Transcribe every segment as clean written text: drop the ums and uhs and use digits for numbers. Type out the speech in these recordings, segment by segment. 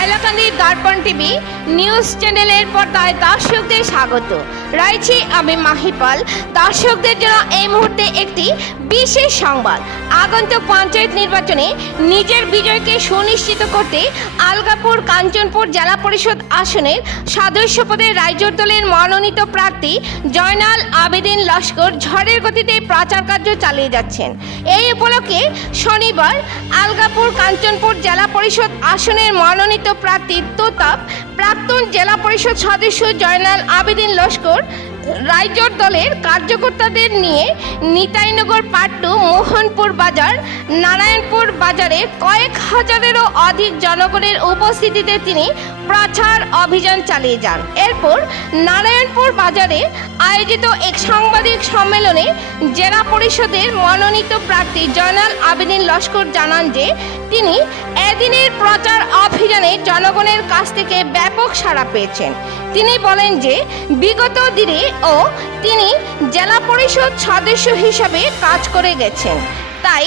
হাইলাকান্দি দর্পণ TV news চ্যানেলের পর্দায় দর্শকদের স্বাগত। রয়েছি আমি মাহিপাল। দর্শকদের জন্য এই মুহূর্তে একটি বিশেষ সংবাদ। আগন্তুক পঞ্চায়েত নির্বাচনে নিজের বিজয়কে সুনিশ্চিত করতে আলগাপুর কাঞ্চনপুর জেলা পরিষদ আসনের সদস্য পদে রাইজোর দলের মনোনীত প্রার্থী জয়নাল আবেদিন লস্কর ঝড়ের গতিতে প্রচার কার্য চালিয়ে যাচ্ছেন। এই উপলক্ষে শনিবার আলগাপুর কাঞ্চনপুর জেলা পরিষদ আসনের মনোনীত প্রার্থী তোতাপ প্রাক্তন জেলা পরিষদ সদস্য জয়নাল আবেদিন লস্কর রাইজোর দলের কার্যকর্তাদের নিয়ে নিতাইনগর পাট্টু, মোহনপুর বাজার, নারায়ণপুর বাজারে কয়েক হাজারেরও অধিক জনগণের উপস্থিতিতে তিনি প্রচার অভিযান চালিয়ে যান। এরপর নারায়ণপুর বাজারে আয়োজিত এক সাংবাদিক সম্মেলনে জেলা পরিষদের মনোনীত প্রার্থী জয়নাল আবেদিন লস্কর জানান যে তিনি এদিনের প্রচার অভিযানে জনগণের কাছ থেকে ব্যাপক সাড়া পেয়েছেন। তিনি বলেন যে বিগত দিনে তিনি জেলা পরিষদ সদস্য হিসাবে কাজ করে গেছেন, তাই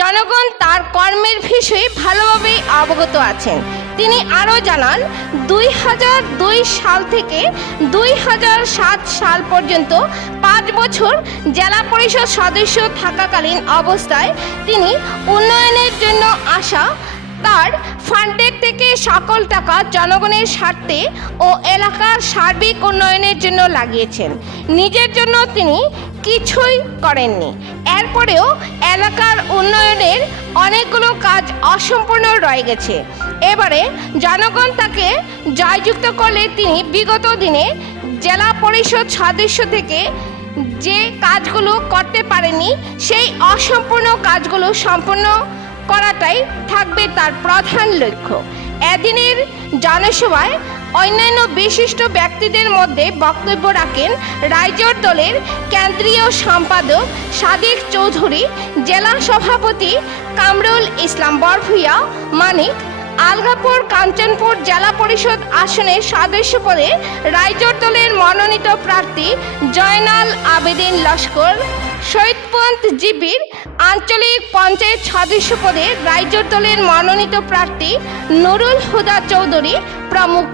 জনগণ তার কর্মের বিষয়ে ভালোভাবে অবগত আছেন। তিনি আরও জানান 2002 সাল থেকে 2007 সাল পর্যন্ত 5 বছর জেলা পরিষদ সদস্য থাকাকালীন অবস্থায় তিনি উন্নয়নের জন্য আসা তার ফান্ডের থেকে সকল টাকা জনগণের স্বার্থে ও এলাকার সার্বিক উন্নয়নের জন্য লাগিয়েছেন। নিজের জন্য তিনি কিছুই করেননি। এরপরেও এলাকার উন্নয়নের অনেকগুলো কাজ অসম্পূর্ণ রয়ে গেছে। এবারে জনগণ তাকে জয়যুক্ত করলে তিনি বিগত দিনে জেলা পরিষদ সদস্য থেকে যে কাজগুলো করতে পারেনি সেই অসম্পূর্ণ কাজগুলো সম্পূর্ণ করাটাই থাকবে তার প্রধান লক্ষ্য। এদিনের জনসভায় অন্যান্য বিশিষ্ট ব্যক্তিদের মধ্যে বক্তব্য রাখেন রাইজোর দলের কেন্দ্রীয় সম্পাদক সাদিক চৌধুরী, জেলা সভাপতি কামরুল ইসলাম বরভূঁইয়া মানিক, আলগাপুর কাঞ্চনপুর জেলা পরিষদ আসনের সদস্য পদে রাইজোর দলের মনোনীত প্রার্থী জয়নাল আবেদিন লস্কর, শহীদপন্থ জিবির আঞ্চলিক পঞ্চায়েত সদস্য পদে রাইজোর দলের মনোনীত প্রার্থী নুরুল হুদা চৌধুরী প্রমুখ।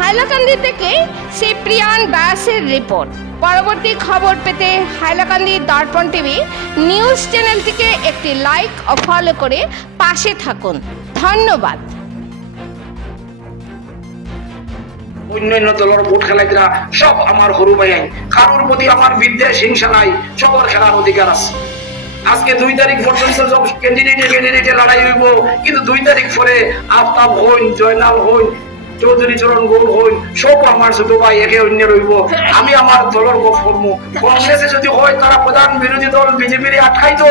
হাইলাকান্দি থেকে সিপ্রিয়ান ব্যাসের রিপোর্ট। পরবর্তী খবর পেতে হাইলাকান্দি দর্পণ টিভি নিউজ চ্যানেলটিকে একটি লাইক ও ফলো করে পাশে থাকুন। ধন্যবাদ। অন্যান্য দলের ভোট খেলাইতরা সব আমার হরু ভাই, কারোর প্রতি আমার বিদ্বেষ হিংসা নাই, সবার খেলার অধিকার আছে। আজকে 2 তারিখ পর্যন্ত সব ক্যান্ডিডেটে লড়াই হইব, কিন্তু 2 তারিখ পরে আফতাব হইন, জয়নাল হইন, চৌধুরী চরণ গৌর হইন, সব আমার ছোট ভাই, একে অন্য রইব। আমি আমার দলের গপ করবো। কংগ্রেসে যদি হয় তারা প্রধান বিরোধী দল বিজেপির আটকাইতো,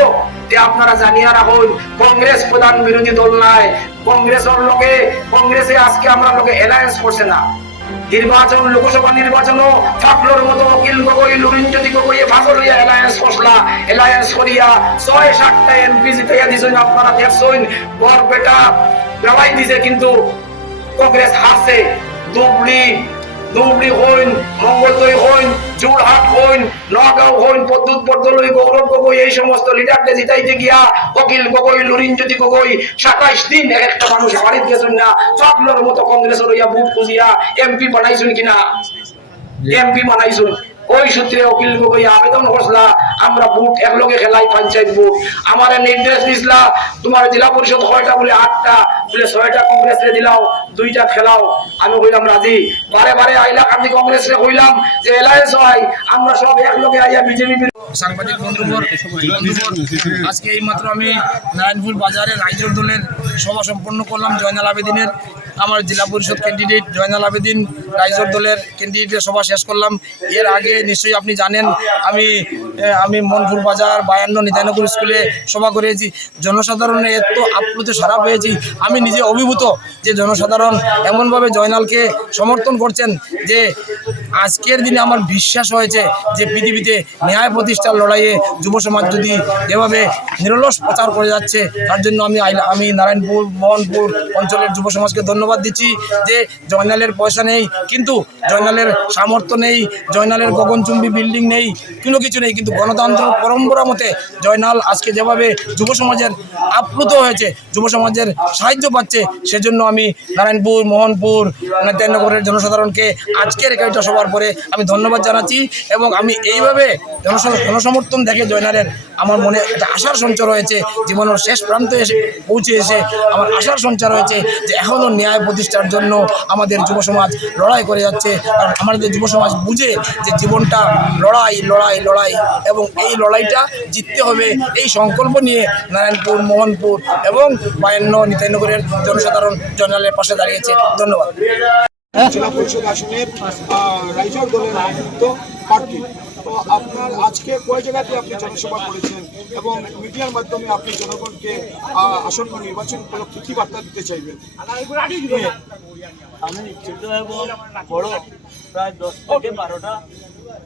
আপনারা জানিয়া রাখুন কংগ্রেস প্রধান বিরোধী দল নাই। কংগ্রেসে আজকে আমরা লোকে অ্যালায়েন্স করছে না। নির্বাচন, লোকসভা নির্বাচনও ফাকলোর মতো অকিল গগৈ, লুরিনজ্যোতি গগৈ ফাকল হইয়া অ্যালায়েন্স করিয়া 6-7টা এমপি জিতাইয়া দিছেন। আপনারা দেখছেন বরপেটা বেড়াই দিছে, কিন্তু কংগ্রেস হারছে। ধুবড়ি হইন, মঙ্গলদৈ হইন, জোরহাট হইন, নগাঁও হইন, পদ্মুৎ বরদলৈ, গৌরব গগৈ, এই সমস্ত লিডারকে জিতাইতে গিয়া অকিল গগৈ, লুরিনজ্যোতি গগৈ 27 দিন একটা মানুষ বাড়িতে গেছেন না। ফাকলোর মতো কংগ্রেসের হইয়া বুট খুঁজিয়া এমপি বানাইছেন কিনা? এমপি বানাইছেন। ওই সূত্রে অকিল গগৈ আবেদন করছিলা আমরা বুট একলগে খেলাই, পঞ্চায়েত বুট। আমার নির্দেশ দিছিলা তোমার জেলা পরিষদ হয়টা বলে 8টা, বলে 6টা কংগ্রেসে দিলাও, 2টা খেলাও। আমি কইলাম রাজি। বারে হাইলাকান্দি কংগ্রেসে কইলাম যে অ্যালায়েন্স হয়, আমরা সব একলগে আইয়া বিজেপি। সাংবাদিক বন্ধুবর, আজকে এই মাত্র আমি নারায়ণপুর বাজারে রাইজোর দলের সভা সম্পন্ন করলাম। জয়নাল আবেদিনের, আমার জেলা পরিষদ ক্যান্ডিডেট জয়নাল আবেদিন রাইজোর দলের ক্যান্ডিডেটের সভা শেষ করলাম। এর আগে নিশ্চয়ই আপনি জানেন আমি মনপুর বাজার 52 নিতাইনগর স্কুলে সভা করেছি। জনসাধারণের এত আপ্লুত সাড়া পেয়েছি, আমি নিজে অভিভূত যে জনসাধারণ এমনভাবে জয়নালকে সমর্থন করছেন যে আজকের দিনে আমার বিশ্বাস হয়েছে যে পৃথিবীতে ন্যায় প্রতিষ্ঠার লড়াইয়ে যুব সমাজ যদি যেভাবে নিরলস প্রচার করে যাচ্ছে, তার জন্য আমি নারায়ণপুর মোহনপুর অঞ্চলের যুব সমাজকে ধন্যবাদ দিচ্ছি যে জয়নালের পয়সা নেই, কিন্তু জয়নালের সামর্থ্য নেই, জয়নালের গগনচুম্বী বিল্ডিং নেই, কোনো কিছু নেই, কিন্তু গণতন্ত্র পরম্পরা মতে জয়নাল আজকে যেভাবে যুব সমাজের আপ্লুত হয়েছে, যুব সমাজের সাহায্য পাচ্ছে, সেজন্য আমি নারায়ণপুর মোহনপুর নেতানগরের জনসাধারণকে আজকের একটা সভার পরে আমি ধন্যবাদ জানাচ্ছি। এবং আমি এইভাবে জনসমর্থন দেখে জয়নালের আমার মনে একটা আশার সঞ্চার হয়েছে, জীবনের শেষ প্রান্তে পৌঁছে এসে আমার আশার সঞ্চার হয়েছে যে এখনও ন্যায় প্রতিষ্ঠার জন্য আমাদের যুব সমাজ লড়াই করে যাচ্ছে। আর আমাদের যুব সমাজ বুঝে যে জীবনটা লড়াই লড়াই লড়াই, এবং এই লড়াইটা জিততে হবে, এই সংকল্প নিয়ে নারায়ণপুর মোহনপুর এবং 52 নিতাইনগরের জনসাধারণ জয়নালের পাশে দাঁড়িয়েছে। ধন্যবাদ। জেলা পরিষদ আসনের রাইজর দলের নেতৃত্ব প্রার্থী। তো আপনার আজকে কয় জায়গাতে আপনি জনসভা করেছেন এবং মিডিয়ার মাধ্যমে আপনি জনগণকে আসন্ন নির্বাচন উপলক্ষে কি বার্তা দিতে চাইবেন? আমি ছোট এবং বড় প্রায় 10 থেকে 12টা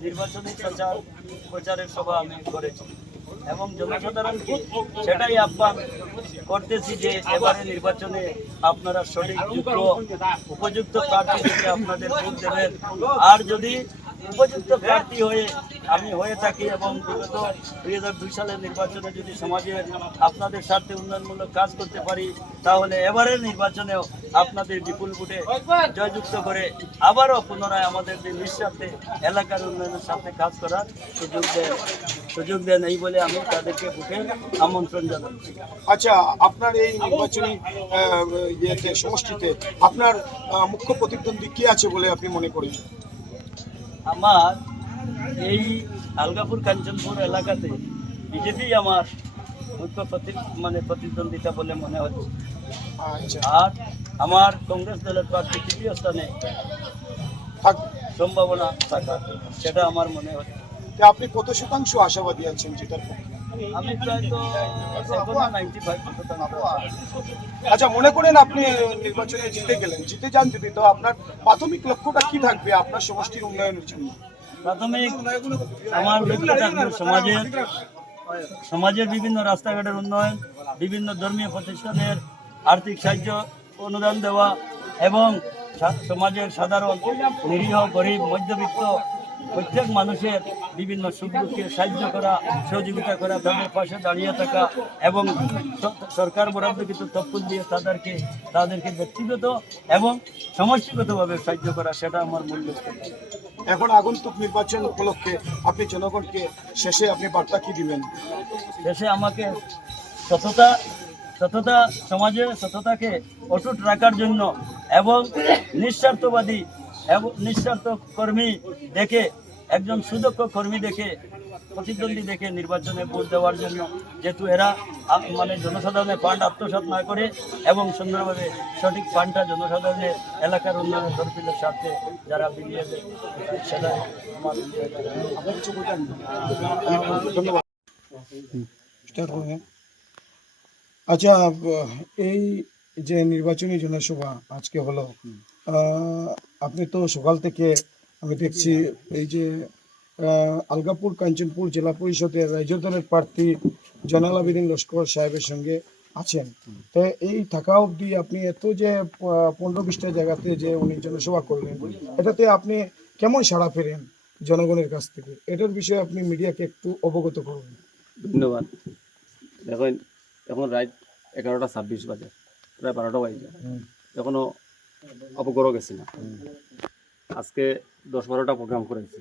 নির্বাচনী প্রচারের সভা আমি করেছি এবং জনসাধারণকে সেটাই আহ্বান করতেছি যে এবারে নির্বাচনে আপনারা সঠিক যোগ্য উপযুক্ত প্রার্থী থেকে আপনাদের ভোট দেবেন। আর যদি উপযুক্ত প্রার্থী আমি হয়ে থাকি এবং বিগত 2002 সালের নির্বাচনে যদি সমাজে আপনাদের স্বার্থে উন্নয়নমূলক কাজ করতে পারি, তাহলে এবারের নির্বাচনেও আপনাদের বিপুল ভোটে জয়যুক্ত করে আবারও পুনরায় আমাদের যে নিঃস্বার্থে এলাকার উন্নয়নের সাথে কাজ করার সুযোগ দেন, এই বলে আমি তাদেরকে ভোটে আমন্ত্রণ জানাচ্ছি। আচ্ছা, আপনার এই নির্বাচনী সমষ্টিতে আপনার মুখ্য প্রতিদ্বন্দ্বী কি আছে বলে আপনি মনে করেন? আমার এই আলগাপুর কাঞ্চনপুর এলাকাতে বিজেপি আমার মুখ্য প্রতিদ্বন্দ্বিতা বলে মনে হচ্ছে। আচ্ছা, আর আমার কংগ্রেস দলের প্রার্থী তৃতীয় স্থানে সম্ভাবনা থাকা, সেটা আমার মনে হচ্ছে। আপনি কত শতাংশ আশাবাদী আছেন যেটার পক্ষে? আমি প্রায় তো 95%। আচ্ছা, মনে করেন আপনি নির্বাচনে জিতে গেলেন, জিতে যান যদি, তো আপনার প্রাথমিক লক্ষ্যটা কি থাকবে আপনার সমষ্টির উন্নয়নের জন্য? প্রাথমিক আমার লক্ষ্য থাকবে সমাজের বিভিন্ন রাস্তাঘাটের উন্নয়ন, বিভিন্ন ধর্মীয় প্রতিষ্ঠানের আর্থিক সাহায্য অনুদান দেওয়া এবং সমাজের সাধারণ নিরীহ গরিব মধ্যবিত্ত প্রত্যেক মানুষের বিভিন্ন সুখ দুঃখে সাহায্য করা, সহযোগিতা করা, তাদের পাশে দাঁড়িয়ে থাকা এবং সরকার বরাদ্দকৃত তহবিল দিয়ে তাদেরকে ব্যক্তিগত এবং সমষ্টিগতভাবে সাহায্য করা, সেটা আমার মূল লক্ষ্য। এখন আগন্তুক নির্বাচন উপলক্ষে আপনি জনগণকে শেষে আপনি বার্তা কি দিবেন? শেষে আমাকে সততা সমাজে সততাকে অটুট রাখার জন্য এবং নিঃস্বার্থবাদী এবং নিঃস্বার্থ কর্মী দেখে, একজন সুদক্ষ কর্মী দেখে, প্রতিদ্বন্দ্বী দেখে নির্বাচনে ভোট দেওয়ার জন্য, যেহেতু এরা জনসাধারণের ফান্ড আত্মসাৎ না করে এবং সুন্দরভাবে সঠিক ফান্ডটা জনসাধারণের এলাকার উন্নয়নের তরফিলের স্বার্থে যারা বিলিয়ে দেয়, সেটা আমার ধন্যবাদ। আচ্ছা, এই যে নির্বাচনী জনসভা আজকে হলো, আপনি তো সকাল থেকে আমি দেখছি এই যে আলগাপুর কাঞ্চনপুর জেলা পরিষদের রাইজর দলের প্রার্থী জয়নাল আবেদিন লস্কর সাহেবের সঙ্গে আছেন। তো এই থাকা অবধি আপনি এত যে 15-20টা জায়গাতে যে উনি জনসভা করলেন, এটাতে আপনি কেমন সাড়া ফেরেন জনগণের কাছ থেকে? এটার বিষয়ে আপনি মিডিয়াকে একটু অবগত করুন। ধন্যবাদ। দেখেন, এখন রাত 11:26 বাজে, প্রায় 12টা বাজে, এখনো অপগ্রহ গেছি না। আজকে 10-12টা প্রোগ্রাম করেছি,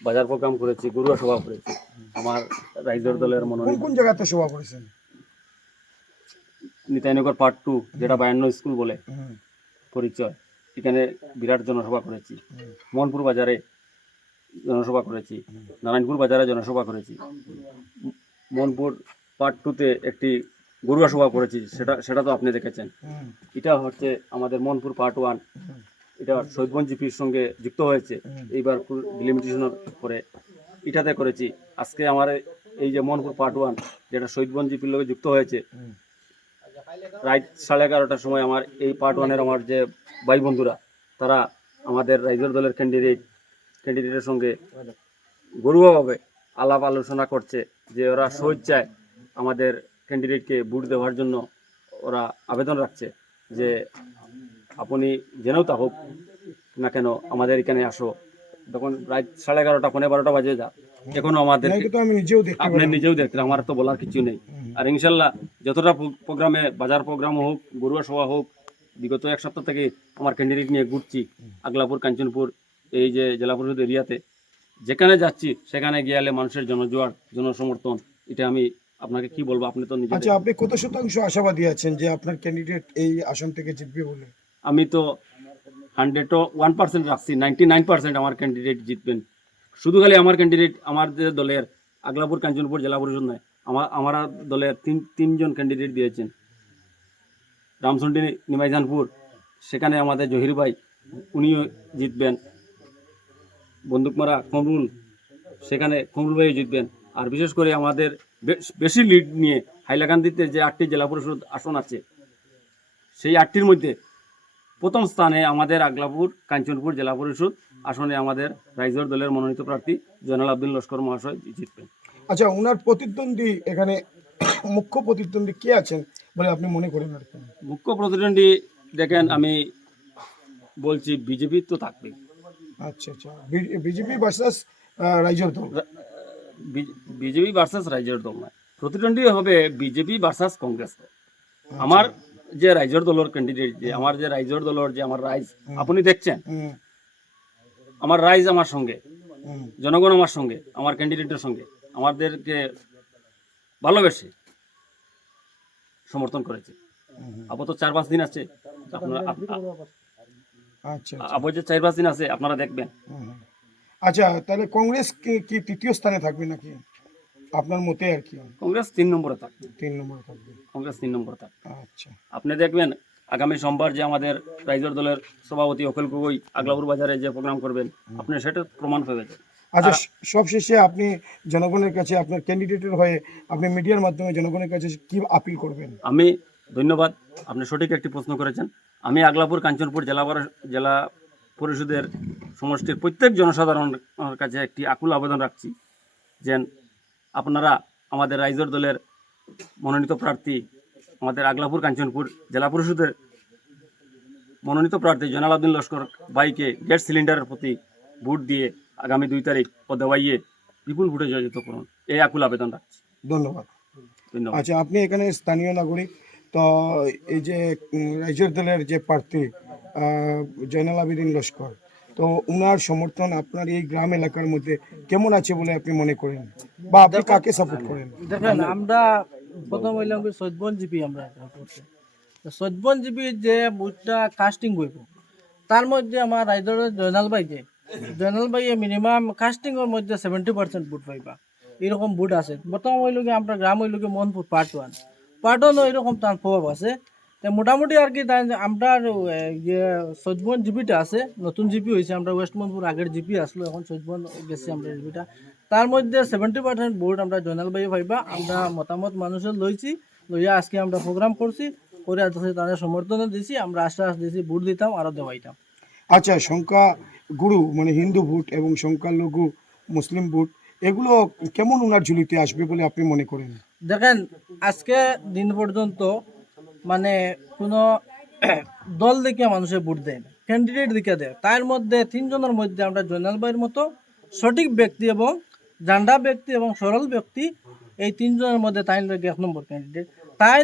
বাজার প্রোগ্রাম করেছি, গরুয়া সভা করেছি। আমার রাইজর দলের মনোনীত কোন জায়গাতে সভা করেছেন? নিতাইনগর পার্ট 2, যেটা 52 স্কুল বলে পরিচয়, এখানে বিরাট জনসভা করেছি। মোহনপুর বাজারে জনসভা করেছি, নারায়ণপুর বাজারে জনসভা করেছি। মোহনপুর পার্ট 2-তে একটি গরুয়া সভা করেছি, সেটা তো আপনি দেখেছেন। এটা হচ্ছে আমাদের মোহনপুর পার্ট 1, এটা শহীদগঞ্জ জিপির সঙ্গে যুক্ত হয়েছে এইবার ডিলিমিটেশনের পরে, এটাতে করেছি। আজকে আমার এই যে মোহনপুর পার্ট 1, যেটা শহীদগঞ্জ জিপির লগে যুক্ত হয়েছে, রাত 11:30টার সময় আমার এই পার্ট 1-এর আমার যে ভাই বন্ধুরা, তারা আমাদের রাইজর দলের ক্যান্ডিডেটের সঙ্গে গরুভাবে আলাপ আলোচনা করছে যে ওরা স্বেচ্ছায় আমাদের ক্যান্ডিডেটকে ভোট দেওয়ার জন্য ওরা আবেদন রাখছে যে আপনি যেনও তা হোক না কেন আমাদের এখানে আসো। তখন রাত 11:30 12:30 বাজে যা, এখনো আমাদের না, এটা তো আমি নিজেও দেখতে আপনি পেলাম। নিজেও দেখতেন, আমার তো বলার কিছু নেই। আর ইনশাল্লাহ যতটা প্রোগ্রামে, বাজার প্রোগ্রাম হোক, গরুয়া সভা হোক, বিগত এক সপ্তাহ থেকে আমার ক্যান্ডিডেট নিয়ে ঘুরছি আগলাপুর, কাঞ্চনপুর, এই যে জেলা পরিষদ এরিয়াতে যেখানে যাচ্ছি সেখানে গিয়ালে মানুষের জনজোয়ার, জনসমর্থন, এটা আমি আপনাকে কি বলবো, আপনি তো নিজে আচ্ছা, আপনি কত শতাংশ আশাবাদী আছেন যে আপনার ক্যান্ডিডেট এই আসন থেকে জিতবে বলে? আমি তো 101% রাখছি, 99% আমার ক্যান্ডিডেট জিতবেন। শুধু খালি আমার ক্যান্ডিডেট, আমার যে দলের আগলাপুর কাঞ্চনপুর জেলা পরিষদ নয়, আমার দলের তিনজন ক্যান্ডিডেট দিয়েছেন। রামসন্ডি নিমাইজানপুর, সেখানে আমাদের জহির ভাই, উনিও জিতবেন। বন্দুকমারা কমরুল, সেখানে কমরুল ভাইও জিতবেন। আর বিশেষ করে আমাদের বেশি লিড নিয়ে হাইলাকান্দিতে যে 8টি জেলা পরিষদ আসন আছে, সেই 8টির মধ্যে প্রথম স্থানে আমাদের আগলাপুর কাঞ্চনপুর জেলা পরিষদ আসনে আমাদের রাইজর দলের মনোনীত প্রার্থী জয়নাল আবদিন লস্কর মহাশয় জিতবেন। আচ্ছা, ওনার প্রতিদ্বন্দ্বী এখানে মুখ্য প্রতিদ্বন্দ্বী কে আছেন বলে আপনি মনে করেন আর কি? মুখ্য প্রতিদ্বন্দ্বী দেখেন, আমি বলছি বিজেপি তো থাকবেই। আচ্ছা আচ্ছা, বিজেপি ভার্সাস রাইজর দল। বিজেপি ভার্সাস রাইজর দল নয়, প্রতিদ্বন্দ্বী হবে বিজেপি ভার্সাস কংগ্রেস দল। আমার যে রাইজর দলের ক্যান্ডিডেট, যে আমার যে রাইজর দলের যে আমার রাইজ আপনি দেখছেন, হুম, আমার রাইজ আমার সঙ্গে, হুম, জনগণ আমার সঙ্গে, আমার ক্যান্ডিডেটের সঙ্গে আমাদেরকে ভালোবেসে সমর্থন করেছে। আপাতত 4-5 দিন আছে, আপনারা আচ্ছা আপাতত 4-5 দিন আছে, আপনারা দেখবেন। হুম। আচ্ছা, তাহলে কংগ্রেস কি তৃতীয় স্থানে থাকবে নাকি আপনার মতে আর কি? কংগ্রেস 3 নম্বরে থাকবে, 3 নম্বরে থাকবে। কংগ্রেস 3 নম্বরে থাকবে। আচ্ছা আপনি দেখবেন আগামী সোমবার যে আমাদের রাইজর দলের সভাপতি অখিল গগৈ আগলাপুর বাজারে যে প্রোগ্রাম করবেন, আপনি সেটা প্রমাণ পেয়ে যাবেন। আচ্ছা, সবশেষে আপনি জনগণের কাছে আপনার ক্যান্ডিডেটের হয়ে আপনি মিডিয়ার মাধ্যমে জনগণের কাছে কি আপিল করবেন? আমি ধন্যবাদ, আপনি সঠিক একটি প্রশ্ন করেছেন। আমি আগলাপুর কাঞ্চনপুর জেলা পরিষদের সমষ্টির প্রত্যেক জনসাধারণের কাছে একটি আকুল আবেদন রাখছি, যেন আপনারা আমাদের রাইজর দলের মনোনীত প্রার্থী, আমাদের আগলাপুর কাঞ্চনপুর জেলা পরিষদের মনোনীত প্রার্থী জয়নাল আবদিন লস্কর ভাইকে গ্যাস সিলিন্ডারের প্রতি ভোট দিয়ে আগামী 2 তারিখ ও দেওয়াইয়ে বিপুল ভোটে জয়যুক্ত করুন, এই আকুল আবেদন রাখছি। ধন্যবাদ। ধন্যবাদ। আচ্ছা, আপনি এখানে স্থানীয় নাগরিক, তো এই যে রাইজর দলের যে প্রার্থী জয়নাল আবেদিন লস্কর, তো উনার সমর্থন আপনার এই গ্রাম এলাকার মধ্যে কেমন আছে বলে আপনি মনে করেন, বা আপনি কাকে সাপোর্ট করেন? দেখেন, আমরা প্রথম হইলাম সৈদবন জিপি, আমরা সৈদবন জিপি যে বুথটা কাস্টিং হইব, তার মধ্যে আমার রাইজরের জয়নাল ভাইয়ে মিনিমাম কাস্টিংয়ের মধ্যে 70% বুট পাইবা, এরকম বুট আছে। প্রথম হইল কি আমরা গ্রাম হইল কি মনপুর পার্ট 1 এরকম তার প্রভাব আছে। তো মোটামুটি আর কি আমরা যে সৈদবন জিপিটা আছে, নতুন জিপি হয়েছে, আমরা ওয়েস্ট মনপুর আগের জিপি আসলো, এখন সৈদবন গেছি আমরা জিপিটা, তার মধ্যে 70% ভোট আমরা জয়নাল ভাইয়ে পাইবা। আমরা মতামত মানুষের লইয়া আজকে আমরা প্রোগ্রাম করছি, করে তাদের সমর্থনও দিছি, আমরা আশ্বাস দিছি ভোট দিতাম আরও দেওয়াইতাম। আচ্ছা, সংখ্যা গুরু মানে হিন্দু ভোট এবং সংখ্যালঘু মুসলিম ভোট, এগুলো কেমন ওনার ঝুলিতে আসবে বলে আপনি মনে করেন? দেখেন, আজকে দিন পর্যন্ত মানে কোনো দল দেখে মানুষের ভোট দেয় না, ক্যান্ডিডেট দেখে দেয়। তার মধ্যে 3 জনের মধ্যে আমরা জয়নাল ভাইয়ের মতো সঠিক ব্যক্তি এবং জান্ডা ব্যক্তি এবং সরল ব্যক্তি, এই 3 জনের মধ্যে তাই 1 নম্বর ক্যান্ডিডেট। তাই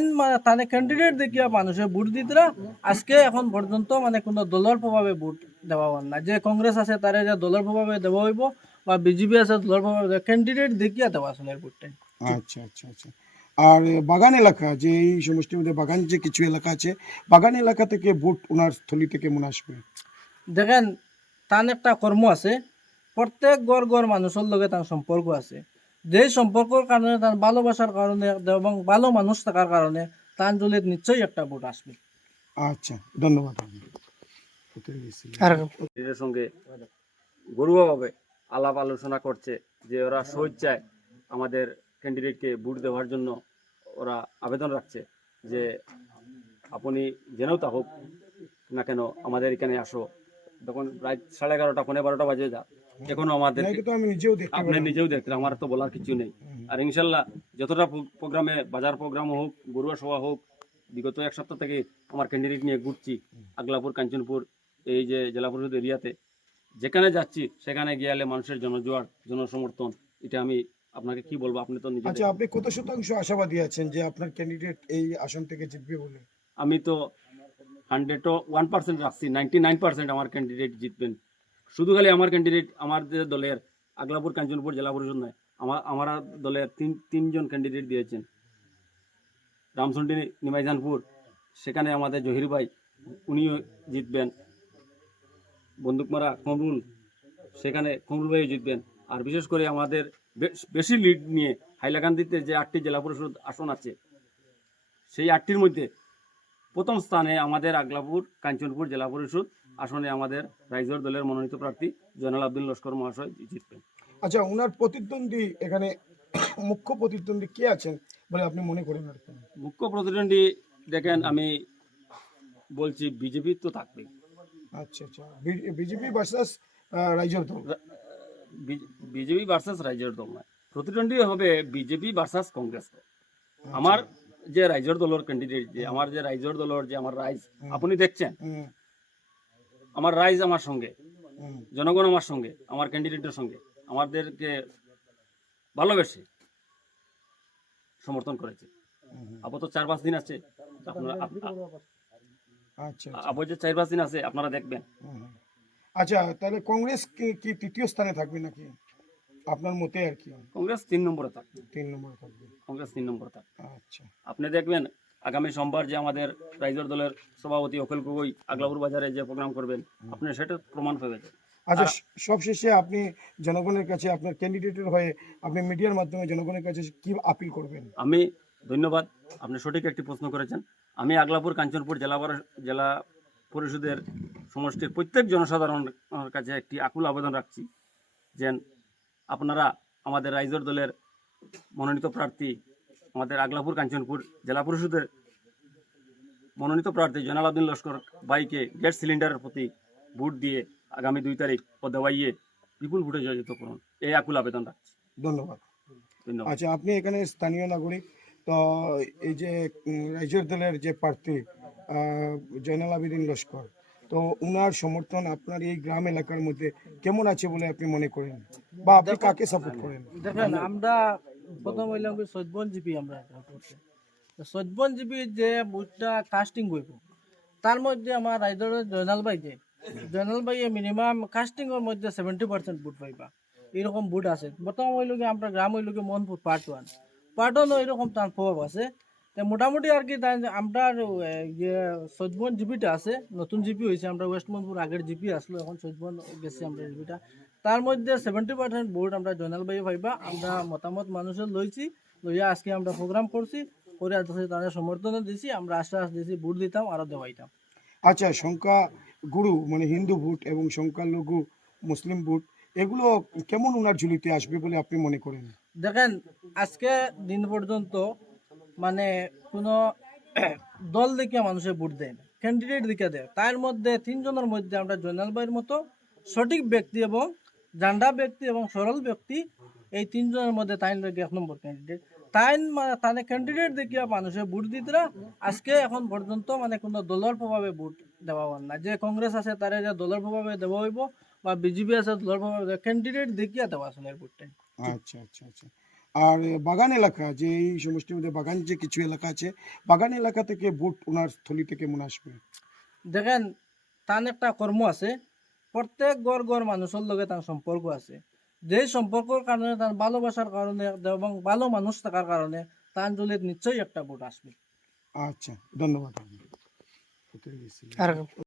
ক্যান্ডিডেট দেখিয়া মানুষের ভোট দিতরা। আজকে এখন পর্যন্ত মানে কোনো দলের প্রভাবে ভোট দেওয়া হয় না, যে কংগ্রেস আছে তারা যে দলের প্রভাবে দেওয়া হইব, বা বিজেপি আছে দলের প্রভাবে, ক্যান্ডিডেট দেখিয়া দেওয়া আসলে ভোটটাই। আচ্ছা আচ্ছা আচ্ছা। আর বাগান এলাকা, যে এই সমষ্টির মধ্যে বাগান যে কিছু এলাকা আছে, বাগান এলাকা থেকে ভোট ওনার স্থলি থেকে মনে আসবে? দেখেন, তার একটা কর্ম আছে, প্রত্যেক গড় মানুষের লগে তার সম্পর্ক আছে, যে সম্পর্কের কারণে, তার ভালোবাসার কারণে এবং ভালো মানুষ থাকার কারণে তার দলের নিশ্চয়ই একটা ভোট আসবে। আচ্ছা, ধন্যবাদ। এদের সঙ্গে গরুভাবে আলাপ আলোচনা করছে যে ওরা স্বেচ্ছায় আমাদের ক্যান্ডিডেটকে ভোট দেওয়ার জন্য ওরা আবেদন রাখছে যে আপনি যেনও তা হোক না কেন আমাদের এখানে আসো। তখন রাত 11:30 12:30 বাজে যা, এখনো আমাদের না, এটা তো আমি নিজেও দেখতে আপনি পেলাম। নিজেও দেখলেন, আমার তো বলার কিছু নেই। আর ইনশাল্লাহ যতটা প্রোগ্রামে, বাজার প্রোগ্রাম হোক, গরুয়া সভা হোক, বিগত এক সপ্তাহ থেকে আমার ক্যান্ডিডেট নিয়ে ঘুরছি আগলাপুর, কাঞ্চনপুর, এই যে জেলা পরিষদ এরিয়াতে, যেখানে যাচ্ছি সেখানে গিয়ালে মানুষের জনজোয়ার, জনসমর্থন, এটা আমি আপনাকে কি বলবো, আপনি তো নিজে আচ্ছা, আপনি কত শতাংশ আশাবাদী আছেন যে আপনার ক্যান্ডিডেট এই আসন থেকে জিতবে বলে? আমি তো 101% রাখছি, 99% আমার ক্যান্ডিডেট জিতবেন। শুধু খালি আমার ক্যান্ডিডেট, আমার যে দলের আগলাপুর কাঞ্চনপুর জেলা পরিষদ নয়, আমার দলের তিনজন ক্যান্ডিডেট দিয়েছেন। রামচন্ডী নিমাইজানপুর, সেখানে আমাদের জহির ভাই, উনিও জিতবেন। বন্দুকমারা কমরুল, সেখানে কমরুল ভাইও জিতবেন। আর বিশেষ করে আমাদের বেশি লিড নিয়ে হাইলাকান্দিতে যে 8টি জেলা পরিষদ আসন আছে, সেই 8টির মধ্যে প্রথম স্থানে আমাদের আগলাপুর কাঞ্চনপুর জেলা পরিষদ আসনে আমাদের রাইজর দলের মনোনীত প্রার্থী জয়নাল আব্দুল লস্কর মহাশয় জিতবেন। আচ্ছা, ওনার প্রতিদ্বন্দ্বী এখানে মুখ্য প্রতিদ্বন্দ্বী কে আছেন বলে আপনি মনে করেন আর কি? মুখ্য প্রতিদ্বন্দ্বী দেখেন, আমি বলছি বিজেপি তো থাকবেই। আচ্ছা আচ্ছা, বিজেপি ভার্সাস রাইজর দল। বিজেপি ভার্সাস রাইজর দল নয়, প্রতিদ্বন্দ্বী হবে বিজেপি ভার্সাস কংগ্রেস দল। আমার যে রাইজর দলের ক্যান্ডিডেট, যে আমার যে রাইজর দলের যে আমার রাইজ আপনি দেখছেন, হুম, আমার রাইজ আমার সঙ্গে, হুম, জনগণ আমার সঙ্গে, আমার ক্যান্ডিডেটের সঙ্গে, আমাদেরকে ভালোবেসে সমর্থন করেছে। আপাতত 4-5 দিন আছে, আপনারা আচ্ছা আপাতত 4-5 দিন আছে, আপনারা দেখবেন। হুম। আচ্ছা, তাহলে কংগ্রেস কি তৃতীয় স্থানে থাকবে নাকি আপনার মতে আর কি? কংগ্রেস 3 নম্বরে থাকবে, 3 নম্বরে থাকবে। কংগ্রেস 3 নম্বরে থাকবে। আচ্ছা আপনি দেখবেন আগামী সোমবার যে আমাদের রাইজর দলের সভাপতি অখিল গগৈ আগলাপুর বাজারে যে প্রোগ্রাম করবেন, আপনি সেটা প্রমাণ হয়ে গেছে। আচ্ছা, সবশেষে আপনি জনগণের কাছে আপনার ক্যান্ডিডেটের হয়ে আপনি মিডিয়ার মাধ্যমে জনগণের কাছে কি আপিল করবেন? আমি ধন্যবাদ, আপনি সঠিক একটি প্রশ্ন করেছেন। আমি আগলাপুর কাঞ্চনপুর জেলা পরিষদের সমষ্টির প্রত্যেক জনসাধারণের কাছে একটি আকুল আবেদন রাখছি, যে আপনারা আমাদের রাইজর দলের মনোনীত প্রার্থী, আমাদের আগলাপুর কাঞ্চনপুর জেলা পরিষদের মনোনীত প্রার্থী জয়নাল আব্দুল লস্কর ভাইকে গ্যাস সিলিন্ডারের প্রতি ভোট দিয়ে আগামী 2 তারিখ ও দেওয়াইয়ে বিপুল ভোটে জয়যুক্ত করুন, এই আকুল আবেদন রাখছি। ধন্যবাদ। ধন্যবাদ। আচ্ছা, আপনি এখানে স্থানীয় নাগরিক, তো এই যে রাইজর দলের যে প্রার্থী জয়নাল আবেদিন লস্কর, তো উনার সমর্থন আপনার এই গ্রাম এলাকার মধ্যে কেমন আছে বলে আপনি মনে করেন, বা আপনি কাকে সাপোর্ট করেন? দেখেন, আমরা প্রথম হইলাম সৈদবন জিপি, আমরা সৈদবন জিপি যে বুথটা কাস্টিং করব, তার মধ্যে আমার রাইডারের জয়নাল ভাইয়ে মিনিমাম কাস্টিং এর মধ্যে 70% বুট পাইবা, এরকম বুট আছে। প্রথম হইল কি আমরা গ্রাম হইল কি মনপুর পার্ট 1 এরকম তার প্রভাব আছে। তো মোটামুটি আর কি আমরা যে সৈদবন জিপিটা আছে, নতুন জিপি হয়েছে, আমরা ওয়েস্ট মনপুর আগের জিপি আসলো, এখন সৈদবন গেছি আমরা জিপিটা, তার মধ্যে 70% ভোট আমরা জয়নাল ভাই পাইবা। আমরা মতামত মানুষের লইয়া আজকে আমরা প্রোগ্রাম করছি, করে তাদের সমর্থন দিছি, আমরা আশ্বাস দিছি ভোট দিতাম আরো দেওয়াইতাম। আচ্ছা, সংখ্যা গুরু মানে হিন্দু ভোট এবং সংখ্যালঘু মুসলিম ভোট, এগুলো কেমন ওনার ঝুলিতে আসবে বলে আপনি মনে করেন? দেখেন, আজকে দিন পর্যন্ত মানে কোনো দল দেখে মানুষের ভোট দেয় না, ক্যান্ডিডেট দেখে দেয়। তার মধ্যে 3 জনের মধ্যে আমরা জয়নাল ভাইয়ের মতো সঠিক ব্যক্তি এবং জান্ডা ব্যক্তি এবং সরল ব্যক্তি, এই 3 জনের মধ্যে তাই 1 নম্বর ক্যান্ডিডেট। তাই ক্যান্ডিডেট দেখিয়া মানুষের ভোট দিতরা। আজকে এখন পর্যন্ত মানে কোনো দলের প্রভাবে ভোট দেওয়া হয় না, যে কংগ্রেস আছে তারা যে দলের প্রভাবে দেওয়া হইব, বা বিজেপি আছে দলের প্রভাবে, ক্যান্ডিডেট দেখিয়া দেওয়া আসলে ভোটটা। আচ্ছা আচ্ছা আচ্ছা। আর বাগান এলাকা, যে এই সমষ্টির মধ্যে বাগান যে কিছু এলাকা আছে, বাগান এলাকা থেকে ভোট ওনার স্থলি থেকে মনে আসবে? দেখেন, তার একটা কর্ম আছে, প্রত্যেক গড় মানুষের লগে তার সম্পর্ক আছে, যে সম্পর্কের কারণে, তার ভালোবাসার কারণে এবং ভালো মানুষ থাকার কারণে তার দলের নিশ্চয়ই একটা ভোট আসবে। আচ্ছা, ধন্যবাদ।